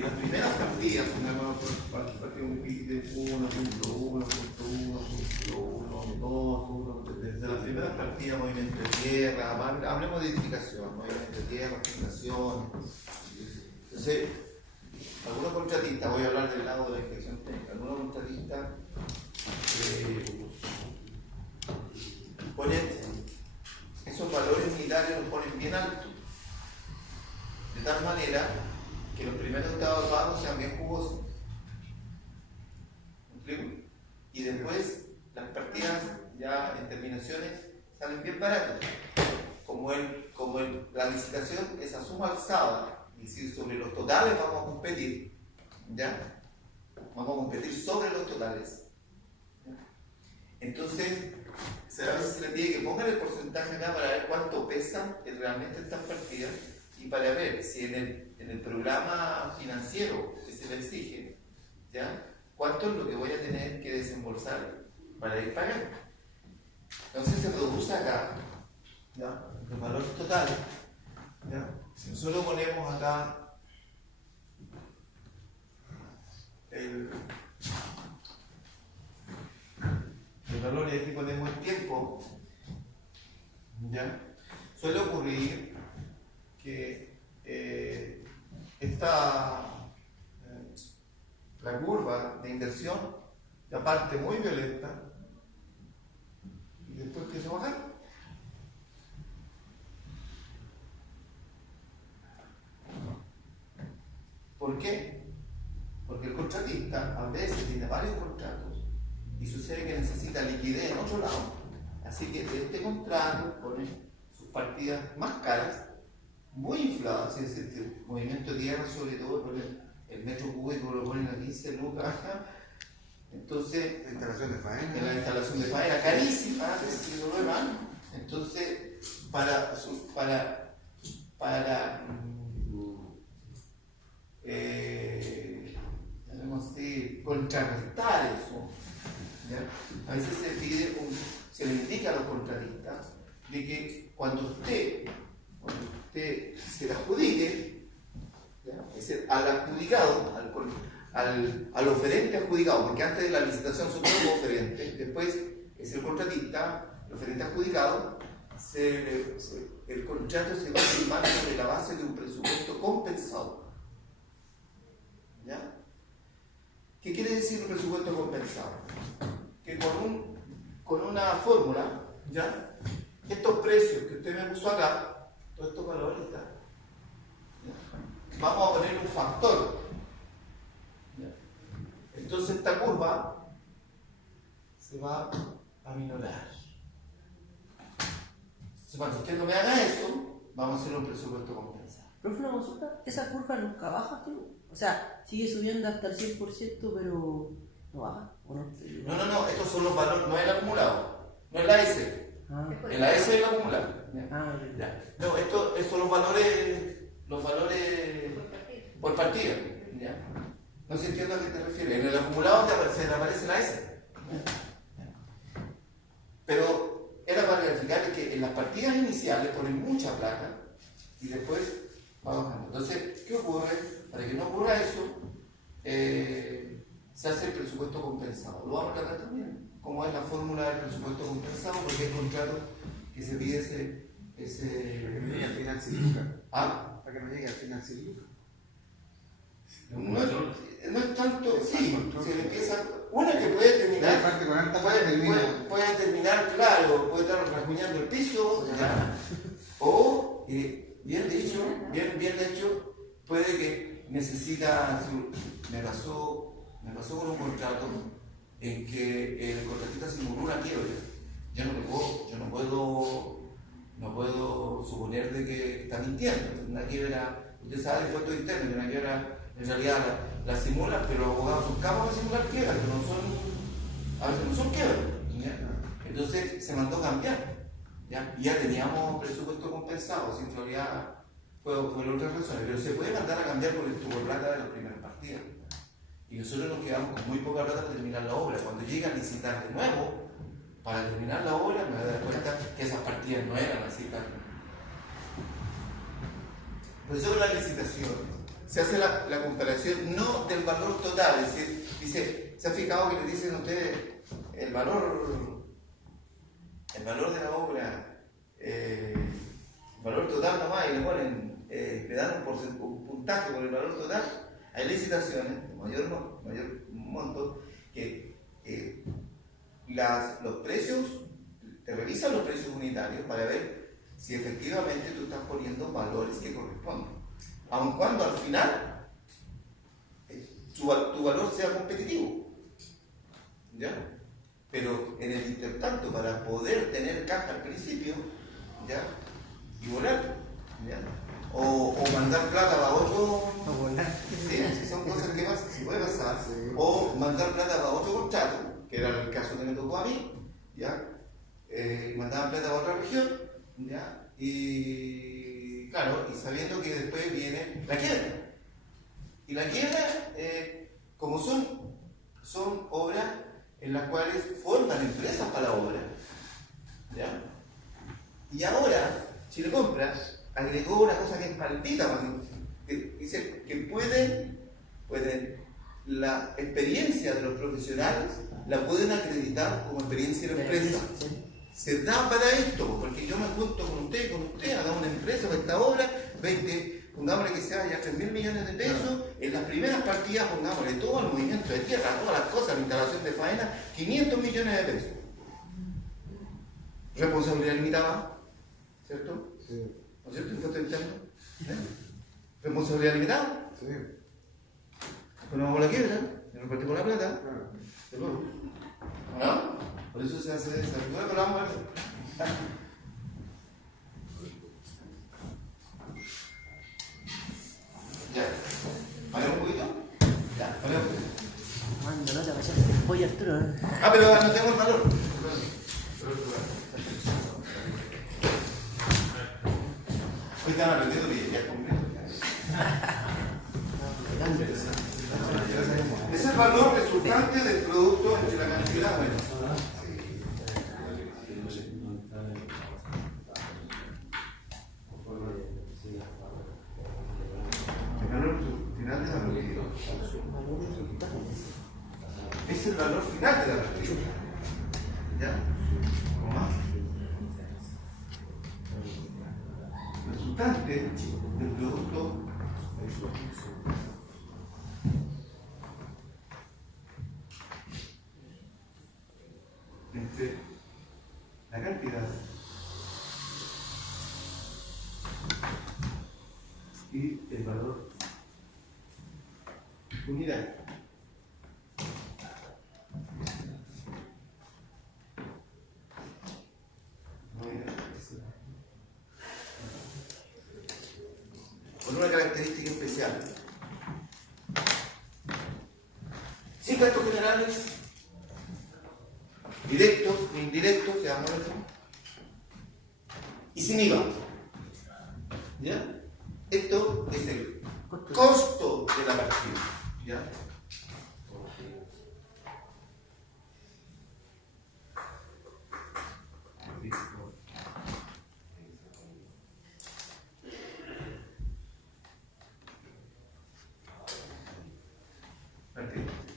las primeras partidas, pongamos partido de 1.1.1.1.1, desde las primeras partidas, movimiento de tierra, hablemos de edificación, movimiento de tierra, fundación. Entonces, algunos contratistas, voy a hablar del lado de la inspección técnica, algunos contratistas ponen esos valores unitarios los ponen bien altos, de tal manera que los primeros estados bajos sean bien jugosos. ¿Me explico? Y después las partidas ya en terminaciones salen bien baratas. Como la licitación es a suma alzada, es decir, sobre los totales vamos a competir, ¿ya? Vamos a competir sobre los totales. ¿Ya? Entonces, a veces se le pide que pongan el porcentaje acá para ver cuánto pesan realmente estas partidas y para ver si en el programa financiero que se le exige, ¿ya? Cuánto es lo que voy a tener que desembolsar para ir pagando. Entonces se produce acá, ¿ya? Los valores totales, ¿ya? Si nosotros ponemos acá el valor y aquí ponemos el tiempo, ¿ya? Suele ocurrir que la curva de inversión la parte muy violenta y después que se baja. ¿Por qué? Porque el contratista a veces tiene varios contratos y sucede que necesita liquidez en otro lado, así que de este contrato pone sus partidas más caras, muy infladas, es decir, el movimiento de tierra sobre todo, pone el metro cúbico lo ponen a 15 lucas, entonces La instalación de faena. en la instalación de faena carísima, es decir, lo demás. Entonces para contrarrestar eso, ¿ya? A veces se le indica a los contratistas de que cuando usted se le adjudique, ¿ya? Es decir, al adjudicado, al oferente adjudicado, porque antes de la licitación son todos los oferentes, después es el contratista, el oferente adjudicado, el contrato se va a firmar sobre la base de un presupuesto compensado. ¿Ya? ¿Qué quiere decir un presupuesto compensado? Que con una fórmula, ¿ya? Estos precios que usted me puso acá, todos estos valores, ¿ya? Vamos a poner un factor. ¿Ya? Entonces esta curva se va a minorar. Entonces, cuando usted no me haga eso, vamos a hacer un presupuesto compensado. Profe, una consulta, ¿esa curva nunca baja, tío? O sea, sigue subiendo hasta el 100%, pero no baja, ¿o no? No, estos son los valores, no es el acumulado, no es la S. Ah, En la S es el acumulado. ah, Ya. No, estos son los valores por partida. ¿Ya? No se entiende a qué te refieres. En el acumulado te aparece la S. Pero era para verificar que en las partidas iniciales ponen mucha plata y después va bajando. Entonces, ¿qué ocurre? Para que no ocurra eso, se hace el presupuesto compensado. Lo vamos a tratar también, como es la fórmula del presupuesto compensado, porque hay contratos que se pide ese... Y al final sin lucas. ¿Ah? Para que no llegue al final sin lucas. No es tanto, sí, se le empieza... Una que puede terminar... Parte con alta parte termina. Puede terminar, claro, puede estar rasguñando el piso, ¿ya? O, bien hecho, puede que necesita... Me pasó con un contrato en que el contratista simuló una quiebra. Yo no puedo suponer de que está mintiendo. Una quiebra, usted sabe de impuestos internos, que una quiebra en realidad la simulan, pero los abogados son capaces de simular quiebras, pero a veces no son quiebras. Entonces se mandó cambiar. ¿Ya? Y ya teníamos presupuesto compensado, si en realidad fue otras razones, pero se puede mandar a cambiar por el tubo de plata de las primeras partidas. Y nosotros nos quedamos con muy poca plata para terminar la obra. Cuando llega a licitar de nuevo, para terminar la obra, me voy a dar cuenta que esas partidas no eran así tan. Por eso la licitación se hace la comparación no del valor total, es decir, dice, ¿se ha fijado que le dicen a ustedes el valor de la obra, el valor total nomás, y le ponen, le dan un puntaje por el valor total? Hay licitaciones de mayor monto que los precios, te revisan los precios unitarios para ver si efectivamente tú estás poniendo valores que corresponden. Aun cuando al final tu valor sea competitivo. ¿Ya? Pero en el intertanto, para poder tener caja al principio, ¿ya? Y volar, ¿ya? O mandar plata para otro. A volar. Sí, son cosas que pasan, si puede pasar. Sí. O mandar plata para otro contrato, que era el caso que me tocó a mí, ¿ya? Mandaban plata para otra región, ¿ya? Y claro, y sabiendo que después viene la quiebra. Y la quiebra, como son obras en las cuales forman empresas para la obra, ¿ya? Y ahora, Chile Compras agregó una cosa que es maldita, que dice que pueden la experiencia de los profesionales la pueden acreditar como experiencia de la empresa. Se da para esto, porque yo me junto con usted, hagamos una empresa para esta obra, pongámosle que sea ya 3.000 millones de pesos, en las primeras partidas pongámosle todo el movimiento de tierra, todas las cosas, la instalación de faena, 500 millones de pesos. Responsabilidad limitada, ¿cierto? Sí. ¿No es cierto? ¿Impuesto interno? Responsabilidad limitada. Sí. Bueno, vamos a la quiebra, y nos partimos la plata. Claro. ¿Seguro? ¿No? Por eso se hace esa figura, pero vamos a ver. ¿Ya? ¿Vale un poquito? Ya, vale un poquito. Manda, no te vayas a hacer pollo, Arturo. Ah, pero no tengo el valor. Hoy están aprendiendo bien, ya completo. Es el valor resultante del producto entre la cantidad. Bueno. El valor final de la propiedad. Es el valor final de la propiedad. ¿Ya? ¿Cómo más? Resultante del producto entre la cantidad y el valor unidad. Con una característica especial. 5 actos generales, directos e indirectos, se llama eso, y sin IVA. ¿Ya? Esto es el costo de la partida. ¿Ya?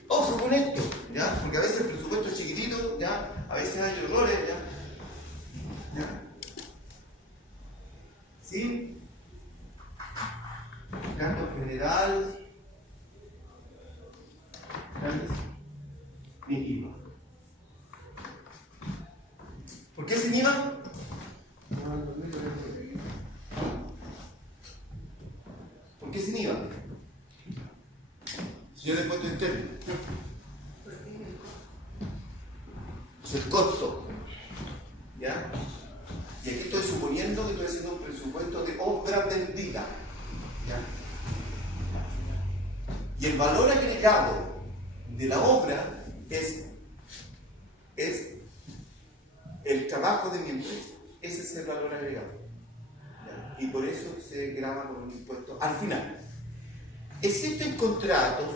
Ojo con esto, ¿ya? Porque a veces el presupuesto es chiquitito, ¿ya? A veces hay errores, ¿ya? ¿Ya? Sin gastos generales, ni IVA. ¿Por qué sin IVA? ¿Por qué sin IVA? Si yo le he puesto interno, pues el costo, ¿ya? Y aquí estoy suponiendo que estoy haciendo un presupuesto de obra vendida, ¿ya? Y el valor agregado de la obra es el trabajo de mi empresa. Ese es el valor agregado, ¿ya? Y por eso se graba con un impuesto al final. Existen contratos,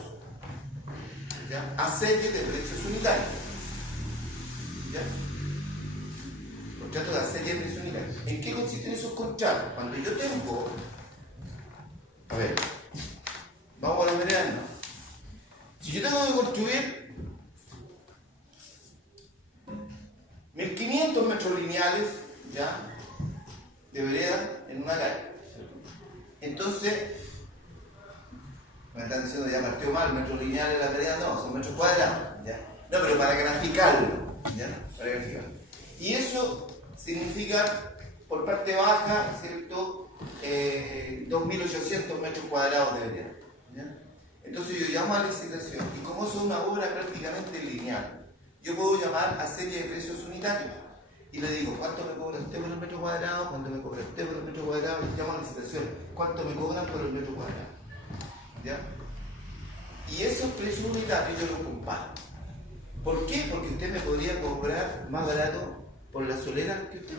¿ya? A serie de precios unitarios, ¿ya? Contratos a serie de precios unitarios. ¿En qué consisten esos contratos? Cuando yo tengo, a ver, vamos a la manera de no. Si yo tengo que construir 1500 metros lineales, ¿ya? De vereda en una calle. Entonces, me están diciendo ya partió mal, metros lineales en la vereda, no, son metros cuadrados, ¿ya? No, pero para graficarlo, ¿ya? Para graficarlo. Y eso significa por parte baja, ¿cierto? 2.800 metros cuadrados debería haber, ¿ya? Entonces yo llamo a licitación y como es una obra prácticamente lineal, yo puedo llamar a serie de precios unitarios y le digo cuánto me cobra usted por el metro cuadrado, cuánto me cobra usted por el metro cuadrado, y llamo a licitación, cuánto me cobran por el metro cuadrado, ¿ya? Y esos precios unitarios yo los comparo. ¿Por qué? Porque usted me podría cobrar más barato por la solera que usted.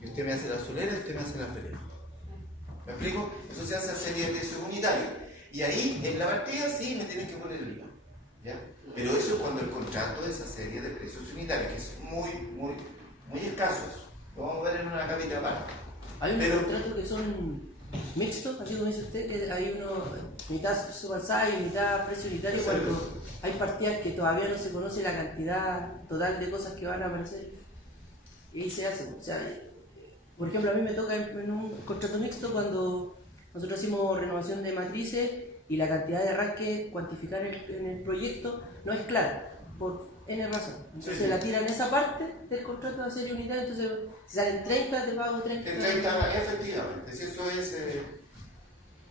Y usted me hace la solera y usted me hace la felera. ¿Me explico? Eso se hace a serie de precios unitarios. Y ahí, en la partida, sí me tienen que poner el IVA, ¿ya? Pero eso es cuando el contrato es a serie de precios unitarios, que es muy escasos. Lo vamos a ver en una capita aparte. Hay unos contratos que son mixtos, así como dice usted, que hay uno mitad subsidio y mitad precio unitario, cuando hay partidas que todavía no se conoce la cantidad total de cosas que van a aparecer. Y ahí se hace. O sea, por ejemplo, a mí me toca en un contrato mixto cuando nosotros hacemos renovación de matrices y la cantidad de arranque cuantificar en el proyecto no es clara, por N razón. Entonces sí. la tiran esa parte del contrato de serie unitaria, entonces si salen 30, te pago 30. En 30, efectivamente, si eso es.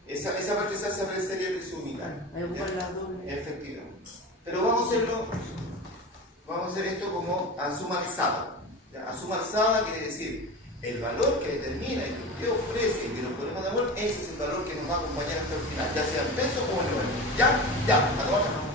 Esa parte se hace a serie de precios unitarios. Hay que ocupar la doble. Efectivamente. Pero vamos a hacer esto como a suma alzada. ¿Ya? A suma alzada quiere decir el valor que determina y que usted ofrece y que nos ponemos de acuerdo, ese es el valor que nos va a acompañar hasta el final, ya sea en pesos o en euros. ¿Ya? A todas.